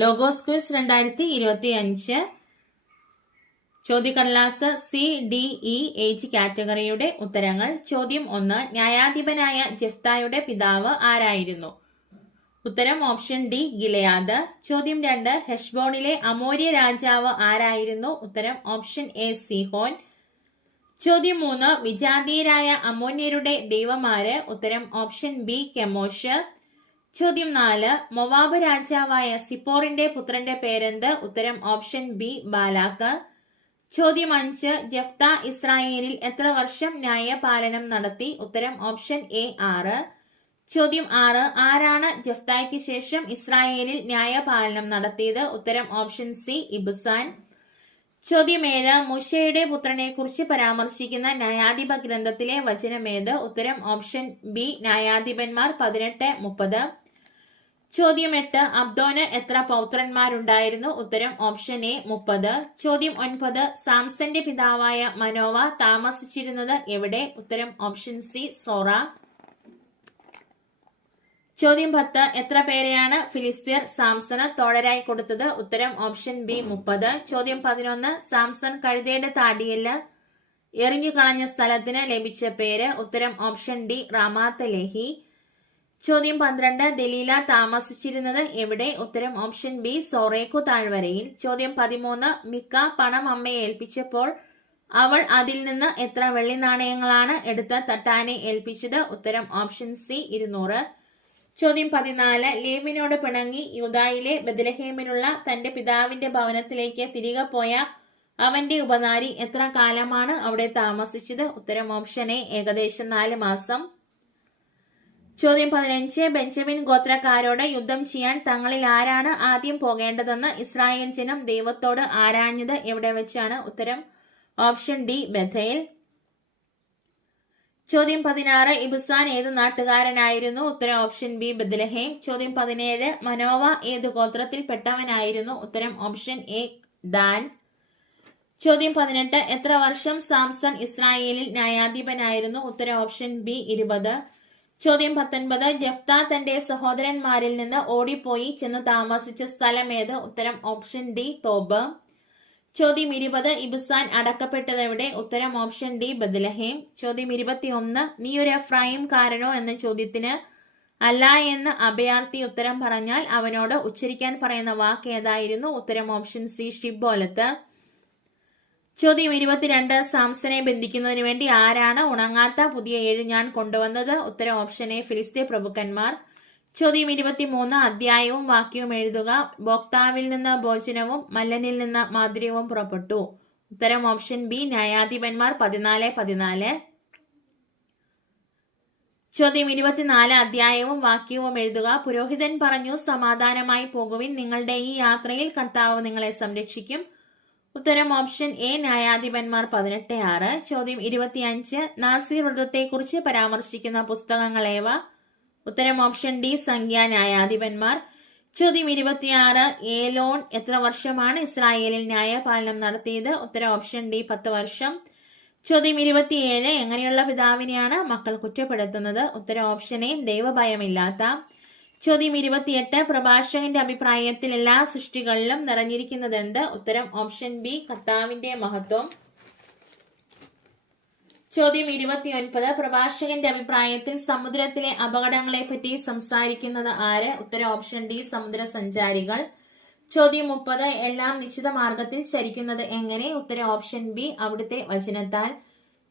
Logos quiz 2025 ചോദ്യക്കടലാസ് CDE age കാറ്റഗറിയുടെ ഉത്തരങ്ങൾ. ചോദ്യം 1. ന്യായാധിപനായ ജെഫ്തായുടെ പിതാവ് ആരായിരുന്നു? ഉത്തരം ഓപ്ഷൻ ഡി ഗിലെയാദ്. ചോദ്യം 2. ഹെഷ്ബോണിലെ അമോര്യ രാജാവ് ആരായിരുന്നു? ഉത്തരം ഓപ്ഷൻ എ സീഹോൻ. ചോദ്യം 3. വിജാതീയരായ അമ്മോന്യരുടെ ദൈവമാര്? ഉത്തരം ഓപ്ഷൻ ബി കെമോഷ്. ചോദ്യം 4. മൊവാബ് രാജാവായ സിപ്പോറിന്റെ പുത്രന്റെ പേരെന്ത്? ഉത്തരം ഓപ്ഷൻ ബി ബാലാക്ക്. ചോദ്യം 5. ജെഫ്ത ഇസ്രായേലിൽ എത്ര വർഷം ന്യായപാലനം നടത്തി? ഉത്തരം ഓപ്ഷൻ എ 6. ചോദ്യം 6. ആരാണ് ജെഫ്തായ്ക്ക് ശേഷം ഇസ്രായേലിൽ ന്യായപാലനം നടത്തിയത്? ഉത്തരം ഓപ്ഷൻ സി ഇബ്സാൻ. ചോദ്യം 7. മൂശയുടെ പുത്രനെ കുറിച്ച് പരാമർശിക്കുന്ന ന്യായാധിപ ഗ്രന്ഥത്തിലെ വചനമേത്? ഉത്തരം ഓപ്ഷൻ ബി ന്യായാധിപന്മാർ 18:30. ചോദ്യം 8. അബ്ദോന് എത്ര പൗത്രന്മാരുണ്ടായിരുന്നു? ഉത്തരം ഓപ്ഷൻ എ 30. ചോദ്യം 9. സാംസന്റെ പിതാവായ മനോവ താമസിച്ചിരുന്നത് എവിടെ? ഉത്തരം ഓപ്ഷൻ സി സോറ. ചോദ്യം 10. എത്ര പേരെയാണ് ഫിലിസ്തീർ സാംസണ് തോഴരായി കൊടുത്തത്? ഉത്തരം ഓപ്ഷൻ ബി 30. ചോദ്യം 11. സാംസൺ കഴുതയുടെ താടിയെല്ല് എറിഞ്ഞു കളഞ്ഞ സ്ഥലത്തിന് ലഭിച്ച പേര്? ഉത്തരം ഓപ്ഷൻ ഡി റാമാത്ത് ലെഹി. ചോദ്യം 12. ദലീല താമസിച്ചിരുന്നത് എവിടെ? ഉത്തരം ഓപ്ഷൻ ബി സോറേക്കു താഴ്വരയിൽ. ചോദ്യം 13. മിക്ക പണം അമ്മയെ ഏൽപ്പിച്ചപ്പോൾ അവൾ അതിൽ നിന്ന് എത്ര വെള്ളി നാണയങ്ങളാണ് എടുത്ത് തട്ടാനെ ഏൽപ്പിച്ചത്? ഉത്തരം ഓപ്ഷൻ സി 200. ചോദ്യം 14. ലേവിനോട് പിണങ്ങി യൂദായിലെ ബെത്ലഹേമിലുള്ള തന്റെ പിതാവിന്റെ ഭവനത്തിലേക്ക് തിരികെ പോയ അവന്റെ ഉപനാരി എത്ര കാലമാണ് അവിടെ താമസിച്ചത്? ഉത്തരം ഓപ്ഷൻ എ ഏകദേശം 4 മാസം. ചോദ്യം 15. ബെഞ്ചമിൻ ഗോത്രക്കാരോട് യുദ്ധം ചെയ്യാൻ തങ്ങളിൽ ആരാണ് ആദ്യം പോകേണ്ടതെന്ന് ഇസ്രായേൽ ജനം ദൈവത്തോട് ആരാഞ്ഞത് എവിടെ വെച്ചാണ്? ഉത്തരം ഓപ്ഷൻ ഡി ബഥേൽ. ചോദ്യം 16. ഇബ്സാൻ ഏത് നാട്ടുകാരനായിരുന്നു? ഉത്തരം ഓപ്ഷൻ ബി ബെത്ലഹേം. ചോദ്യം 17. മനോവ ഏത് ഗോത്രത്തിൽ പെട്ടവനായിരുന്നു? ഉത്തരം ഓപ്ഷൻ എ ദാൻ. ചോദ്യം 18. എത്ര വർഷം സാംസൺ ഇസ്രായേലിൽ ന്യായാധിപനായിരുന്നു? ഉത്തരം ഓപ്ഷൻ ബി 20. ചോദ്യം 19. ജെഫ്ത തന്റെ സഹോദരന്മാരിൽ നിന്ന് ഓടിപ്പോയി ചെന്ന് താമസിച്ച സ്ഥലമേത്? ഉത്തരം ഓപ്ഷൻ ഡി തോബ്. ചോദ്യം 20. ഇബ്സാൻ അടക്കപ്പെട്ടതെവിടെ? ഉത്തരം ഓപ്ഷൻ ഡി ബെത്ലഹേം. ചോദ്യം 21. നീ ഒരു എഫ്രായിംകാരനോ എന്ന ചോദ്യത്തിന് അല്ല എന്ന് അഭയാർത്ഥി ഉത്തരം പറഞ്ഞാൽ അവനോട് ഉച്ചരിക്കാൻ പറയുന്ന വാക്ക് ഏതായിരുന്നു? ഉത്തരം ഓപ്ഷൻ സി ഷിബോലത്ത്. ചോദ്യം 22. സാംസനെ ബന്ധിക്കുന്നതിന് വേണ്ടി ആരാണ് ഉണങ്ങാത്ത പുതിയ 7 ഞാൻ കൊണ്ടുവന്നത്? ഉത്തരം ഓപ്ഷൻ എ ഫിലിസ്തീൻ പ്രഭുക്കന്മാർ. ചോദ്യം 23. അധ്യായവും വാക്യവും എഴുതുക. ഭോക്താവിൽ നിന്ന് ഭോജനവും മല്ലനിൽ നിന്ന് മാധുര്യവും പുറപ്പെട്ടു. ഉത്തരം ഓപ്ഷൻ ബി ന്യായാധിപന്മാർ 14:14. ചോദ്യം 24. അധ്യായവും വാക്യവും എഴുതുക. പുരോഹിതൻ പറഞ്ഞു, സമാധാനമായി പോകുവിൻ, നിങ്ങളുടെ ഈ യാത്രയിൽ കർത്താവ് നിങ്ങളെ സംരക്ഷിക്കും. ഉത്തരം ഓപ്ഷൻ എ ന്യായാധിപന്മാർ 18:6. ചോദ്യം 25. നാസീർ വ്രതത്തെക്കുറിച്ച് പരാമർശിക്കുന്ന പുസ്തകങ്ങളേവ? ഉത്തരം ഓപ്ഷൻ ഡി സംഖ്യ ന്യായാധിപന്മാർ. ചോദ്യം 26. ഏലോൺ എത്ര വർഷമാണ് ഇസ്രായേലിൽ ന്യായപാലനം നടത്തിയത്? ഉത്തരം ഓപ്ഷൻ ഡി 10 വർഷം. ചോദ്യം 27. എങ്ങനെയുള്ള പിതാവിനെയാണ് മക്കൾ കുറ്റപ്പെടുത്തുന്നത്? ഉത്തരം ഓപ്ഷൻ എ ദൈവഭയമില്ലാത്ത. ചോദ്യം 28. പ്രഭാഷകന്റെ അഭിപ്രായത്തിൽ എല്ലാ സൃഷ്ടികളിലും നിറഞ്ഞിരിക്കുന്നത് എന്ത്? ഉത്തരം ഓപ്ഷൻ ബി കർത്താവിന്റെ മഹത്വം. ചോദ്യം 29. പ്രഭാഷകന്റെ അഭിപ്രായത്തിൽ സമുദ്രത്തിലെ അപകടങ്ങളെ പറ്റി സംസാരിക്കുന്നത് ആര്? ഉത്തരം ഓപ്ഷൻ ഡി സമുദ്ര സഞ്ചാരികൾ. ചോദ്യം 30. എല്ലാം നിശ്ചിത മാർഗത്തിൽ ചരിക്കുന്നത് എങ്ങനെ? ഉത്തരം ഓപ്ഷൻ ബി അവിടുത്തെ വചനത്താൽ.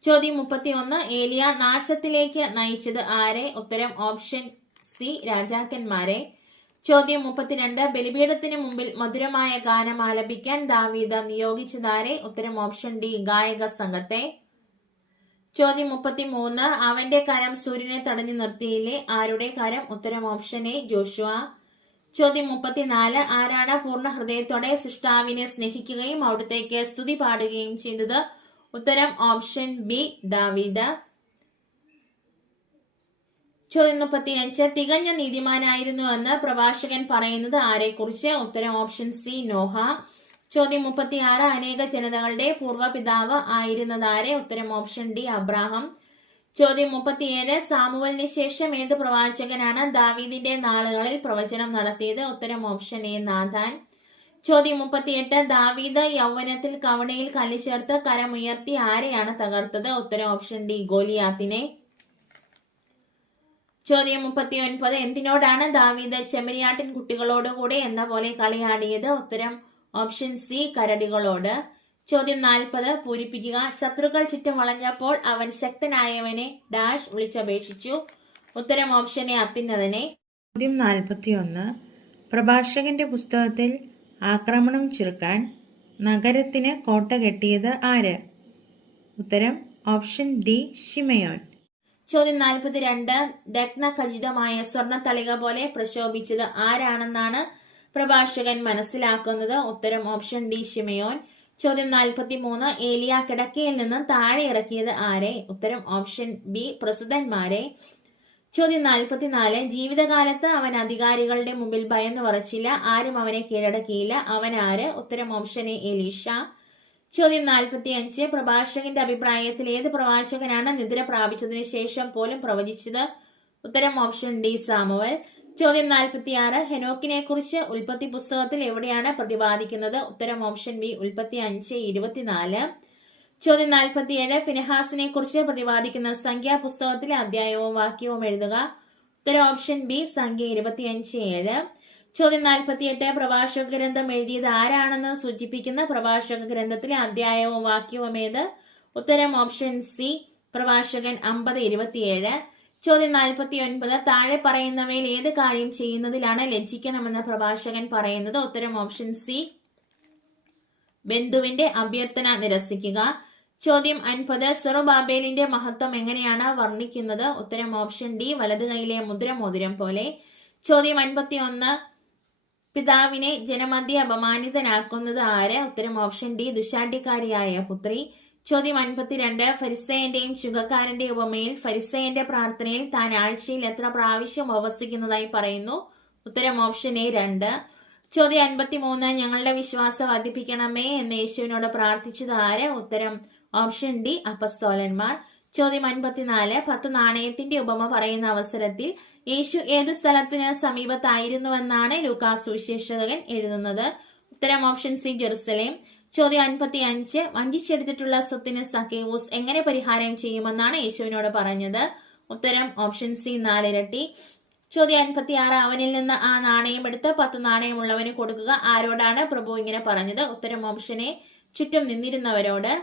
ചോദ്യം 31. ഏലിയ നാശത്തിലേക്ക് നയിച്ചത് ആരെ? ഉത്തരം ഓപ്ഷൻ സി രാജാക്കന്മാരെ. ചോദ്യം 32. ബലിപീഠത്തിന് മുമ്പിൽ മധുരമായ ഗാനം ആലപിക്കാൻ ദാവീദ് നിയോഗിച്ചതാരെ? ഉത്തരം ഓപ്ഷൻ ഡി ഗായക സംഘത്തെ. ചോദ്യം 33. അവന്റെ കരം സൂര്യനെ തടഞ്ഞു നിർത്തിയില്ലേ? ആരുടെ കരം? ഉത്തരം ഓപ്ഷൻ എ ജോഷുവ. ചോദ്യം 34. ആരാണ് പൂർണ്ണ ഹൃദയത്തോടെ സൃഷ്ടാവിനെ സ്നേഹിക്കുകയും അവിടുത്തേക്ക് സ്തുതി പാടുകയും ചെയ്തത്? ഉത്തരം ഓപ്ഷൻ ബി ദാവീദ്. ചോദ്യം 35. തികഞ്ഞ നീതിമാനായിരുന്നു എന്ന് പ്രഭാഷകൻ പറയുന്നത് ആരെക്കുറിച്ച്? ഉത്തരം ഓപ്ഷൻ സി നോഹ. ചോദ്യം 36. അനേക ജനതകളുടെ പൂർവ്വപിതാവ് ആയിരുന്നതാരെ? ഉത്തരം ഓപ്ഷൻ ഡി അബ്രാഹം. ചോദ്യം 37. സാമുവലിന് ശേഷം ഏത് പ്രവാചകനാണ് ദാവീദിന്റെ നാളുകളിൽ പ്രവചനം നടത്തിയത്? ഉത്തരം ഓപ്ഷൻ എ നാഥാൻ. ചോദ്യം 38. ദാവീദ് യൗവനത്തിൽ കവണയിൽ കല്ല് ചേർത്ത് കരമുയർത്തി ആരെയാണ് തകർത്തത്? ഉത്തരം ഓപ്ഷൻ ഡി ഗോലിയാത്തിനെ. ചോദ്യം 39. എന്തിനോടാണ് ദാവീദ് ചെമ്മരിയാട്ടിൻ കുട്ടികളോടുകൂടെ എന്ന പോലെ കളിയാടിയത്? ഉത്തരം ഓപ്ഷൻ സി കരടികളോട്. ചോദ്യം 40. പൂരിപ്പിക്കുക. ശത്രുക്കൾ ചുറ്റും വളഞ്ഞപ്പോൾ അവൻ ശക്തനായവനെ ഡാഷ് വിളിച്ചപേക്ഷിച്ചു. ഉത്തരം ഓപ്ഷൻ എ അത്യുന്നതനെ. ചോദ്യം 41. പ്രഭാഷകന്റെ പുസ്തകത്തിൽ ആക്രമണം ചെറുക്കാൻ നഗരത്തിന് കോട്ട കെട്ടിയത് ആര്? ഉത്തരം ഓപ്ഷൻ ഡി ശിമയോൻ. ചോദ്യം 42. രത്നഖചിതമായ സ്വർണ്ണത്തളിക പോലെ പ്രശോഭിച്ചത് ആരാണെന്നാണ് പ്രഭാഷകൻ മനസ്സിലാക്കുന്നത്? ഉത്തരം ഓപ്ഷൻ ഡി ശിമയോൻ. ചോദ്യം 43. ഏലിയ കിടക്കയിൽ നിന്ന് താഴെ ഇറക്കിയത് ആരെ? ഉത്തരം ഓപ്ഷൻ ബി പ്രസുതന്മാരെ. ചോദ്യം 44. ജീവിതകാലത്ത് അവൻ അധികാരികളുടെ മുമ്പിൽ ഭയന്നു വറച്ചില്ല, ആരും അവനെ കീഴടക്കിയില്ല, അവൻ ആര്? ഉത്തരം ഓപ്ഷൻ എ എലീഷ. ചോദ്യം 45. പ്രഭാഷകന്റെ അഭിപ്രായത്തിൽ ഏത് പ്രവാചകനാണ് നിദ്ര പ്രാപിച്ചതിനു ശേഷം പോലും പ്രവചിച്ചത്? ഉത്തരം ഓപ്ഷൻ ഡി സാമുവൽ. ചോദ്യം 46. ഹെനോക്കിനെ കുറിച്ച് ഉൽപ്പത്തി പുസ്തകത്തിൽ എവിടെയാണ് പ്രതിപാദിക്കുന്നത്? ഉത്തരം ഓപ്ഷൻ ബി ഉൽപ്പത്തി 5:24. ചോദ്യം 47. ഫിനെഹാസിനെ കുറിച്ച് പ്രതിപാദിക്കുന്ന സംഖ്യാ പുസ്തകത്തിലെ അധ്യായവും വാക്യവും എഴുതുക. ഉത്തരം ഓപ്ഷൻ ബി സംഖ്യ 25:7. ചോദ്യം 48. പ്രഭാഷക ഗ്രന്ഥം എഴുതിയത് ആരാണെന്ന് സൂചിപ്പിക്കുന്ന പ്രഭാഷക ഗ്രന്ഥത്തിലെ അധ്യായവും വാക്യവും ഏത്? ഉത്തരം ഓപ്ഷൻ സി പ്രഭാഷകൻ 50:27. ചോദ്യം 49. താഴെ പറയുന്നവയിൽ ഏത് കാര്യം ചെയ്യുന്നതിലാണ് ലജ്ജിക്കണമെന്ന് പ്രഭാഷകൻ പറയുന്നത്? ഉത്തരം ഓപ്ഷൻ സി ബന്ധുവിന്റെ അഭ്യർത്ഥന നിരസിക്കുക. ചോദ്യം 50. സെറുബാബേലിന്റെ മഹത്വം എങ്ങനെയാണ് വർണ്ണിക്കുന്നത്? ഉത്തരം ഓപ്ഷൻ ഡി വലതു കൈയിലെ മുദ്രമോതിരം പോലെ. ചോദ്യം 51. പിതാവിനെ ജനമധ്യേ അപമാനിതനാക്കുന്നത് ആര്? ഉത്തരം ഓപ്ഷൻ ഡി ദുശാഠ്യക്കാരിയായ പുത്രി. ചോദ്യം 52. ഫരിസേയന്റെയും ചുങ്കക്കാരന്റെയും ഉപമയിൽ ഫരിസേയന്റെ പ്രാർത്ഥനയിൽ താൻ ആഴ്ചയിൽ എത്ര പ്രാവശ്യം ഉപവസിക്കുന്നതായി പറയുന്നു? ഉത്തരം ഓപ്ഷൻ എ 2. ചോദ്യം 53. ഞങ്ങളുടെ വിശ്വാസം വർദ്ധിപ്പിക്കണമേ എന്ന് യേശുവിനോട് പ്രാർത്ഥിച്ചത് ആര്? ഉത്തരം ഓപ്ഷൻ ഡി അപ്പസ്തോലന്മാർ. ചോദ്യം 54. 10 നാണയത്തിന്റെ ഉപമ പറയുന്ന അവസരത്തിൽ യേശു ഏത് സ്ഥലത്തിന് സമീപത്തായിരുന്നുവെന്നാണ് ലൂക്കാസ് സുവിശേഷകൻ എഴുതുന്നത്? ഉത്തരം ഓപ്ഷൻ സി ജെറുസലേം. ചോദ്യം 55. വഞ്ചിച്ചെടുത്തിട്ടുള്ള സ്വത്തിന് സക്കേവൂസ് എങ്ങനെ പരിഹാരം ചെയ്യുമെന്നാണ് യേശുവിനോട് പറഞ്ഞത്? ഉത്തരം ഓപ്ഷൻ സി 4 ഇരട്ടി. ചോദ്യം 56. അവനിൽ നിന്ന് ആ നാണയം എടുത്ത് 10 നാണയമുള്ളവന് കൊടുക്കുക. ആരോടാണ് പ്രഭു ഇങ്ങനെ പറഞ്ഞത്? ഉത്തരം ഓപ്ഷൻ എ ചുറ്റും നിന്നിരുന്നവരോട്.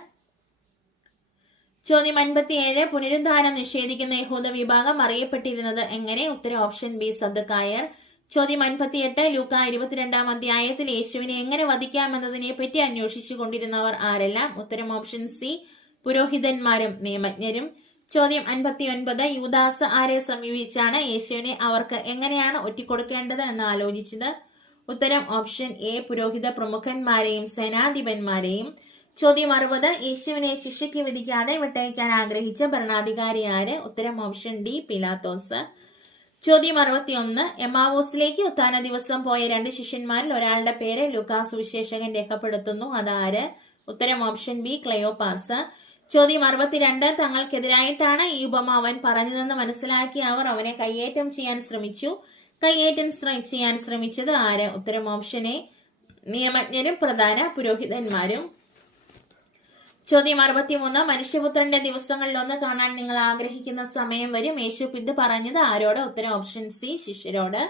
ചോദ്യം 57. പുനരുദ്ധാനം നിഷേധിക്കുന്ന യഹൂദ വിഭാഗം അറിയപ്പെട്ടിരുന്നത് എങ്ങനെ? ഉത്തരം ഓപ്ഷൻ ബി സദ്ദുക്കായർ. ചോദ്യം 58. ലൂക്ക 22-ാം അധ്യായത്തിൽ യേശുവിനെ എങ്ങനെ വധിക്കാമെന്നതിനെ പറ്റി അന്വേഷിച്ചു കൊണ്ടിരുന്നവർ ആരെല്ലാം? ഉത്തരം ഓപ്ഷൻ സി പുരോഹിതന്മാരും നിയമജ്ഞരും. ചോദ്യം 59. യൂദാസ് ആരെ സമീപിച്ചാണ് യേശുവിനെ അവർക്ക് എങ്ങനെയാണ് ഒറ്റിക്കൊടുക്കേണ്ടത് എന്ന് ആലോചിച്ചത്? ഉത്തരം ഓപ്ഷൻ എ പുരോഹിത പ്രമുഖന്മാരെയും സേനാധിപന്മാരെയും. ചോദ്യം 60. യേശുവിനെ ശിക്ഷയ്ക്ക് വിധിക്കാതെ വിട്ടയക്കാൻ ആഗ്രഹിച്ച ഭരണാധികാരി ആര്? ഉത്തരം ഓപ്ഷൻ ഡി പിലാത്തോസ്. ചോദ്യം 61. എമ്മാവോസിലേക്ക് ഉത്ഥാന ദിവസം പോയ 2 ശിഷ്യന്മാരിൽ ഒരാളുടെ പേര് ലൂക്കാസ് സുവിശേഷകൻ രേഖപ്പെടുത്തുന്നു. അതാര്? ഉത്തരം ഓപ്ഷൻ ബി ക്ലെയോപാസ്. ചോദ്യം 62. തങ്ങൾക്കെതിരായിട്ടാണ് ഈ ഉപമ അവൻ പറഞ്ഞതെന്ന് മനസ്സിലാക്കി അവർ അവനെ കയ്യേറ്റം ചെയ്യാൻ ശ്രമിച്ചു. കയ്യേറ്റം ചെയ്യാൻ ശ്രമിച്ചത് ആര്? ഉത്തരം ഓപ്ഷൻ എ നിയമജ്ഞരും പ്രധാന പുരോഹിതന്മാരും. ചോദ്യം 63. മനുഷ്യപുത്രന്റെ ദിവസങ്ങളിലൊന്ന് കാണാൻ നിങ്ങൾ ആഗ്രഹിക്കുന്ന സമയം വരും, യേശു ഇത് പറഞ്ഞത് ആരോട്? ഉത്തരം ഓപ്ഷൻ സി ശിഷ്യരോട്.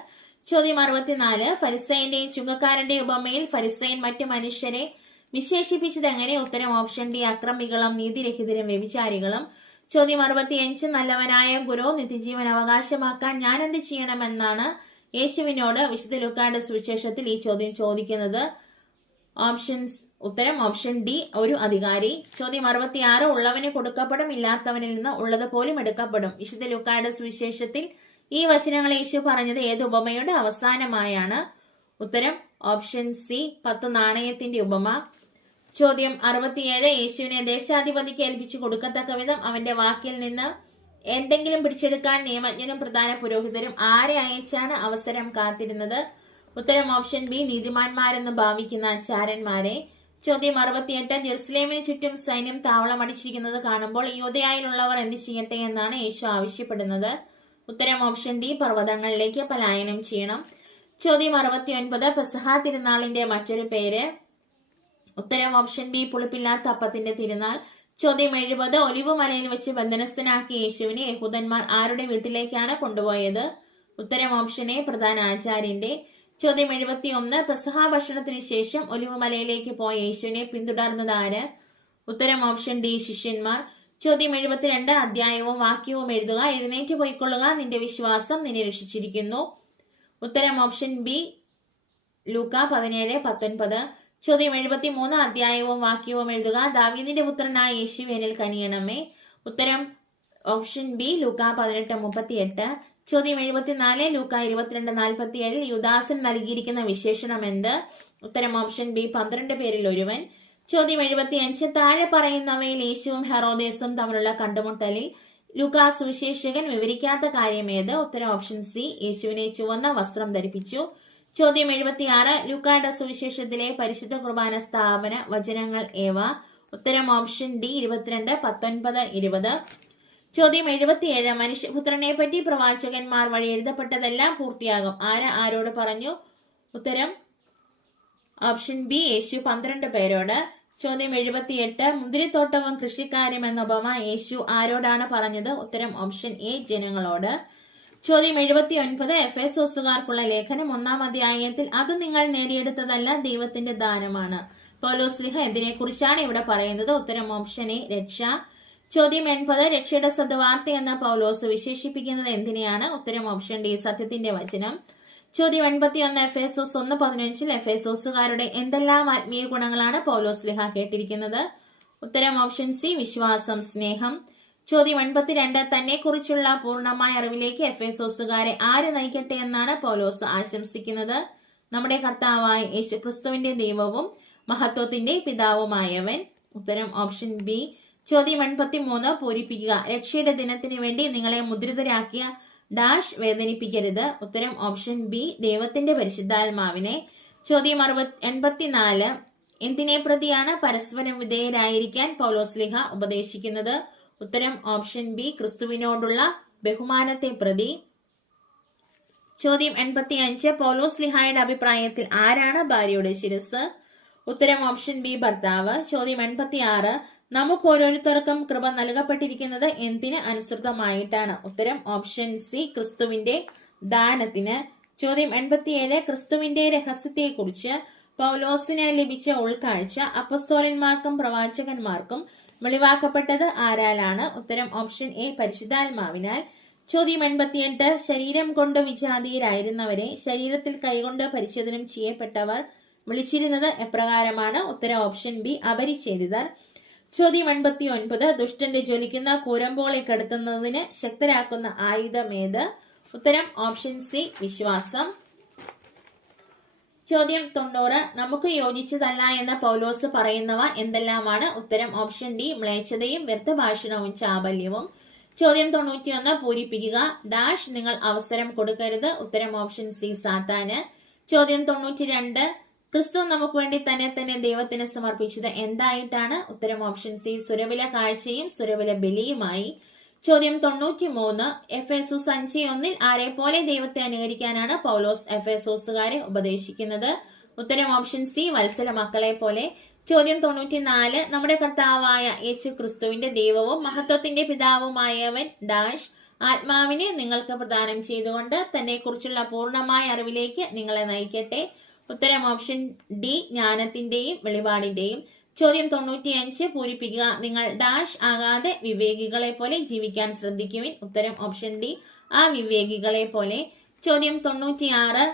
ചോദ്യം 64. ഫരിസേയന്റെയും ചുങ്കക്കാരന്റെയും ഉപമയിൽ ഫരിസേയൻ മറ്റു മനുഷ്യരെ വിശേഷിപ്പിച്ചത് എങ്ങനെ? ഉത്തരം ഓപ്ഷൻ ഡി അക്രമികളും നീതിരഹിതരും വ്യഭിചാരികളും. ചോദ്യം 65. നല്ലവനായ ഗുരു നിത്യജീവൻ അവകാശമാക്കാൻ ഞാൻ എന്ത് ചെയ്യണമെന്നാണ് യേശുവിനോട് വിശുദ്ധ ലൂക്കായുടെ സുവിശേഷത്തിൽ ഈ ചോദ്യം ചോദിക്കുന്നത്? ഉത്തരം ഓപ്ഷൻ ഡി ഒരു അധികാരി. ചോദ്യം 66. ഉള്ളവന് കൊടുക്കപ്പെടും, ഇല്ലാത്തവനിൽ നിന്ന് ഉള്ളത് പോലും എടുക്കപ്പെടും. വിശുദ്ധ ലൂക്കായുടെ സുവിശേഷത്തിൽ ഈ വചനങ്ങൾ യേശു പറഞ്ഞത് ഏത് ഉപമയുടെ അവസാനമായാണ്? ഉത്തരം ഓപ്ഷൻ സി 10 നാണയത്തിന്റെ ഉപമ. ചോദ്യം 67. യേശുവിനെ ദേശാധിപതിക്ക് ഏൽപ്പിച്ചു കൊടുക്കത്തക്ക വിധം അവന്റെ വാക്കിൽ നിന്ന് എന്തെങ്കിലും പിടിച്ചെടുക്കാൻ നിയമജ്ഞരും പ്രധാന പുരോഹിതരും ആരെ അയച്ചാണ് അവസരം കാത്തിരുന്നത്? ഉത്തരം ഓപ്ഷൻ ബി നീതിമാന്മാരെന്ന് ഭാവിക്കുന്ന ചാരന്മാരെ. ചോദ്യം 68. ജെറുസലേമിന് ചുറ്റും സൈന്യം താവളമടിച്ചിരിക്കുന്നത് കാണുമ്പോൾ യൂദയായിലുള്ളവർ എന്ത് ചെയ്യട്ടെ എന്നാണ് യേശു ആവശ്യപ്പെടുന്നത്? ഉത്തരം ഓപ്ഷൻ ഡി, പർവ്വതങ്ങളിലേക്ക് പലായനം ചെയ്യണം. ചോദ്യം 69. പെസഹ തിരുനാളിന്റെ മറ്റൊരു പേര്? ഉത്തരം ഓപ്ഷൻ ബി, പുളിപ്പില്ലാത്ത അപ്പത്തിന്റെ തിരുനാൾ. ചോദ്യം 70. ഒലിവ് മലയിൽ വെച്ച് ബന്ധനസ്ഥനാക്കിയ യേശുവിനെ യഹൂദന്മാർ ആരുടെ വീട്ടിലേക്കാണ് കൊണ്ടുപോയത്? ഉത്തരം ഓപ്ഷൻ എ, പ്രധാന ആചാര്യന്റെ. ചോദ്യം 71. പെസഹ ഭക്ഷണത്തിന് ശേഷം ഒലിവ് മലയിലേക്ക് പോയ യേശുവിനെ പിന്തുടർന്നത് ആര്? ഉത്തരം ഓപ്ഷൻ ഡി, ശിഷ്യന്മാർ. ചോദ്യം 72. അധ്യായവും വാക്യവും എഴുതുക. എഴുന്നേറ്റ് പോയിക്കൊള്ളുക, നിന്റെ വിശ്വാസം നിന്നെ രക്ഷിച്ചിരിക്കുന്നു. ഉത്തരം ഓപ്ഷൻ ബി, ലൂക്ക 17:19. ചോദ്യം 73. അധ്യായവും വാക്യവും എഴുതുക. ദാവീദിന്റെ പുത്രനായ യേശു എന്നിൽ കനിയണമേ. ഉത്തരം ഓപ്ഷൻ ബി, ലൂക്ക 18:38. ചോദ്യം 74. ലൂക്ക 22:47 യുദാസൻ നൽകിയിരിക്കുന്ന വിശേഷണം എന്ത്? ഉത്തരം ഓപ്ഷൻ ബി, 12 പേരിൽ ഒരുവൻ. ചോദ്യം 75. താഴെ പറയുന്നവയിൽ യേശുവും ഹെറോദേസും തമ്മിലുള്ള കണ്ടുമുട്ടലിൽ ലൂക്കാ സുവിശേഷകൻ വിവരിക്കാത്ത കാര്യം ഏത്? ഉത്തരം ഓപ്ഷൻ സി, യേശുവിനെ ചുവന്ന വസ്ത്രം ധരിപ്പിച്ചു. ചോദ്യം 76. ലൂക്കായുടെ സുവിശേഷത്തിലെ പരിശുദ്ധ കുർബാന സ്ഥാപന വചനങ്ങൾ ഏവ? ഉത്തരം ഓപ്ഷൻ ഡി, 22, 19, 20. ചോദ്യം 77. മനുഷ്യപുത്രനെ പറ്റി പ്രവാചകന്മാർ വഴി എഴുതപ്പെട്ടതെല്ലാം പൂർത്തിയാകും. ആരോട് പറഞ്ഞു? ഉത്തരം ഓപ്ഷൻ ബി, യേശു 12 പേരോട്. ചോദ്യം 78. മുന്തിരിത്തോട്ടവും കൃഷിക്കാരും എന്ന ഉപമ യേശു ആരോടാണ് പറഞ്ഞത്? ഉത്തരം ഓപ്ഷൻ എ, ജനങ്ങളോട്. ചോദ്യം 79. എഫേസോസുകാർക്കുള്ള ലേഖനം 1-ാം അധ്യായത്തിൽ അത് നിങ്ങൾ നേടിയെടുത്തതല്ല, ദൈവത്തിന്റെ ദാനമാണ്. പൗലോസ്ലീഹ എന്തിനെ കുറിച്ചാണ് ഇവിടെ പറയുന്നത്? ഉത്തരം ഓപ്ഷൻ എ, രക്ഷ. ചോദ്യം 80. രക്ഷയുടെ സദ്വാർത്ത എന്ന പൗലോസ് വിശേഷിപ്പിക്കുന്നത് എന്തിനെയാണ്? ഉത്തരം ഓപ്ഷൻ ഡി, സത്യത്തിന്റെ വചനം. ചോദ്യം 81. എഫേസോസ് 1:15 എഫേസോസുകാരുടെ എന്തെല്ലാം ആത്മീയ ഗുണങ്ങളാണ് പൗലോസ്ലീഹ കേട്ടിരിക്കുന്നത്? ഉത്തരം ഓപ്ഷൻ സി, വിശ്വാസം, സ്നേഹം. ചോദ്യം 82. തന്നെ കുറിച്ചുള്ള പൂർണ്ണമായ അറിവിലേക്ക് എഫേസോസുകാരെ ആര് നയിക്കട്ടെ എന്നാണ് പൗലോസ് ആശംസിക്കുന്നത്? നമ്മുടെ കർത്താവായ യേശു ക്രിസ്തുവിന്റെ ദൈവവും മഹത്വത്തിന്റെ പിതാവുമായവൻ. ഉത്തരം ഓപ്ഷൻ ബി. ചോദ്യം 83. പൂരിപ്പിക്കുക. രക്ഷയുടെ ദിനത്തിന് വേണ്ടി നിങ്ങളെ മുദ്രിതരാക്കിയ ഡാഷ് വേദനിപ്പിക്കരുത്. ഉത്തരം ഓപ്ഷൻ ബി, ദൈവത്തിന്റെ പരിശുദ്ധാത്മാവിനെ. ചോദ്യം 84. എന്തിനെ പ്രതിയാണ് പരസ്പരം വിധേയരായിരിക്കാൻ പൗലോസ്ലീഹ ഉപദേശിക്കുന്നത്? ഉത്തരം ഓപ്ഷൻ ബി, ക്രിസ്തുവിനോടുള്ള ബഹുമാനത്തെ പ്രതി. ചോദ്യം 85. പൗലോസ്ലീഹായുടെ അഭിപ്രായത്തിൽ ആരാണ് ഭാര്യയുടെ ശിരസ്? ഉത്തരം ഓപ്ഷൻ ബി, ഭർത്താവ്. ചോദ്യം 86. നമുക്ക് ഓരോരുത്തർക്കും കൃപ നൽകപ്പെട്ടിരിക്കുന്നത് എന്തിന് അനുസൃതമായിട്ടാണ്? ഉത്തരം ഓപ്ഷൻ സി, ക്രിസ്തുവിന്റെ ദാനത്തിന്. ചോദ്യം 87. ക്രിസ്തുവിന്റെ രഹസ്യത്തെക്കുറിച്ച് പൗലോസിന് ലഭിച്ച ഉൾക്കാഴ്ച അപ്പസ്തോലന്മാർക്കും പ്രവാചകന്മാർക്കും വെളിവാക്കപ്പെട്ടത് ആരാലാണ്? ഉത്തരം ഓപ്ഷൻ എ, പരിശുദ്ധാത്മാവിനാൽ. ചോദ്യം 88. ശരീരം കൊണ്ട് വിജാതീയരായിരുന്നവരെ ശരീരത്തിൽ കൈകൊണ്ട് പരിച്ഛേദനം ചെയ്യപ്പെട്ടവർ വിളിച്ചിരുന്നത് എപ്രകാരമാണ്? ഉത്തരം ഓപ്ഷൻ ബി, അപരിച്ഛേദിതർ. ചോദ്യം 89. ദുഷ്ടന്റെ ജ്വലിക്കുന്ന കൂരമ്പോളെ കെടുത്തുന്നതിന് ശക്തരാക്കുന്ന ആയുധമേത്? ഉത്തരം ഓപ്ഷൻ സി, വിശ്വാസം. ചോദ്യം 90. നമുക്ക് യോജിച്ചതല്ല എന്ന പൗലോസ് പറയുന്നവ എന്തെല്ലാമാണ്? ഉത്തരം ഓപ്ഷൻ ഡി, മ്ലേച്ഛതയും വ്യർത്ഥഭാഷണവും ചാബല്യവും. ചോദ്യം 91. പൂരിപ്പിക്കുക. ഡാഷ് നിങ്ങൾ അവസരം കൊടുക്കരുത്. ഉത്തരം ഓപ്ഷൻ സി, സാത്താന്. ചോദ്യം 92. ക്രിസ്തു നമുക്ക് വേണ്ടി തന്നെ ദൈവത്തിന് സമർപ്പിച്ചത് എന്തായിട്ടാണ്? ഉത്തരം ഓപ്ഷൻ സി, സുരവില കാഴ്ചയും സുരവില ബലിയുമായി. ചോദ്യം 93. എഫേസോസ് 5:1 ആരെ പോലെ ദൈവത്തെ അനുകരിക്കാനാണ് പൗലോസ് എഫേസോസുകാരെ ഉപദേശിക്കുന്നത്? ഉത്തരം ഓപ്ഷൻ സി, വത്സല മക്കളെ പോലെ. ചോദ്യം 94. നമ്മുടെ കർത്താവായ യേശു ക്രിസ്തുവിന്റെ ദൈവവും മഹത്വത്തിന്റെ പിതാവുമായവൻ ഡാഷ് ആത്മാവിനെ നിങ്ങൾക്ക് പ്രദാനം ചെയ്തുകൊണ്ട് തന്നെ കുറിച്ചുള്ള പൂർണ്ണമായ അറിവിലേക്ക് നിങ്ങളെ നയിക്കട്ടെ. ഉത്തരം ഓപ്ഷൻ ഡി, ജ്ഞാനത്തിന്റെയും വെളിപാടിന്റെയും. ചോദ്യം 95. പൂരിപ്പിക്കുക. നിങ്ങൾ ഡാഷ് ആകാതെ വിവേകികളെ പോലെ ജീവിക്കാൻ ശ്രദ്ധിക്കുവിൻ. ഉത്തരം ഓപ്ഷൻ ഡി, ആ വിവേകികളെ പോലെ. ചോദ്യം 96.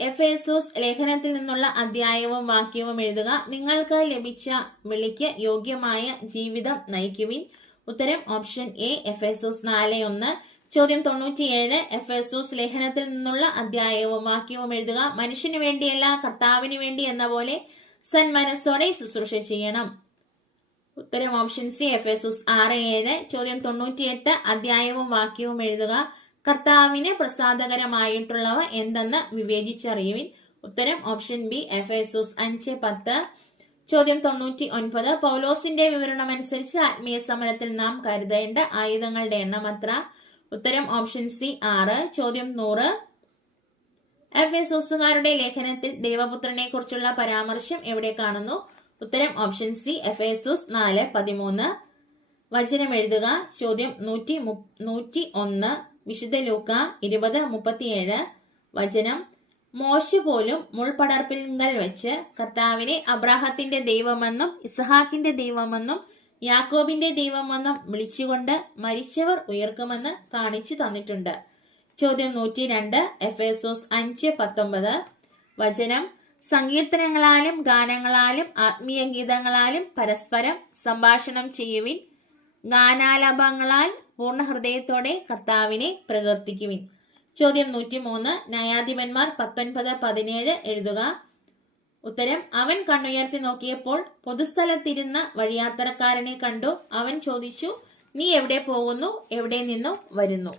എഫേസോസ് ലേഖനത്തിൽ നിന്നുള്ള അധ്യായവും വാക്യവും എഴുതുക. നിങ്ങൾക്ക് ലഭിച്ച വിളിക്ക് യോഗ്യമായ ജീവിതം നയിക്കുവിൻ. ഉത്തരം ഓപ്ഷൻ എ, എഫേസോസ് 4:1. ചോദ്യം 97. എഫേസോസ് ലേഖനത്തിൽ നിന്നുള്ള അധ്യായവും വാക്യവും എഴുതുക. മനുഷ്യന് വേണ്ടിയല്ല, കർത്താവിന് വേണ്ടി എന്ന പോലെ സന്മനസ്സോടെ ശുശ്രൂഷ ചെയ്യണം. ഉത്തരം ഓപ്ഷൻ സി, എഫേസോസ് 6:7. ചോദ്യം 98. അധ്യായവും വാക്യവും എഴുതുക. കർത്താവിന് പ്രസാദകരമായിട്ടുള്ളവ എന്തെന്ന് വിവേചിച്ചറിയുവിൻ. ഉത്തരം ഓപ്ഷൻ ബി, എഫേസോസ് 5:10. ചോദ്യം 99. പൗലോസിന്റെ വിവരണമനുസരിച്ച് ആത്മീയ സമരത്തിൽ നാം കരുതേണ്ട ആയുധങ്ങളുടെ എണ്ണം എത്ര? ഉത്തരം ഓപ്ഷൻ സി 6. ചോദ്യം 100. എഫേസോസുകാരുടെ ലേഖനത്തിൽ ദൈവപുത്രനെ കുറിച്ചുള്ള പരാമർശം എവിടെ കാണുന്നു? ഉത്തരം ഓപ്ഷൻ സി എഫേസോസ് 4:13. വചനം എഴുതുക. ചോദ്യം 101. വിശുദ്ധ ലൂക്ക 20:37. വചനം: മോശെ പോലും മുൾപടർപ്പിങ്കൽ വെച്ച് കർത്താവിനെ അബ്രാഹത്തിന്റെ ദൈവമെന്നും ഇസ്ഹാക്കിന്റെ ദൈവമെന്നും യാക്കോബിന്റെ ദൈവമെന്നും വിളിച്ചുകൊണ്ട് മരിച്ചവർ ഉയർക്കുമെന്ന് കാണിച്ചു തന്നിട്ടുണ്ട്. ചോദ്യം 102. എഫേസോസ് 5:19. വചനം: സങ്കീർത്തനങ്ങളാലും ഗാനങ്ങളാലും ആത്മീയ ഗീതങ്ങളാലും പരസ്പരം സംഭാഷണം ചെയ്യുവിൻ, ഗാനാലാപങ്ങളാൽ പൂർണ്ണ ഹൃദയത്തോടെ കർത്താവിനെ പ്രകീർത്തിക്കുവിൻ. ചോദ്യം 103. ന്യായാധിപന്മാർ 19:17 എഴുതുക. ഉത്തരം: അവൻ കണ്ണുയർത്തി നോക്കിയപ്പോൾ പൊതുസ്ഥലത്തിരുന്ന വഴിയാത്രക്കാരനെ കണ്ടു. അവൻ ചോദിച്ചു, നീ എവിടെ പോകുന്നു? എവിടെ നിന്നു വരുന്നു?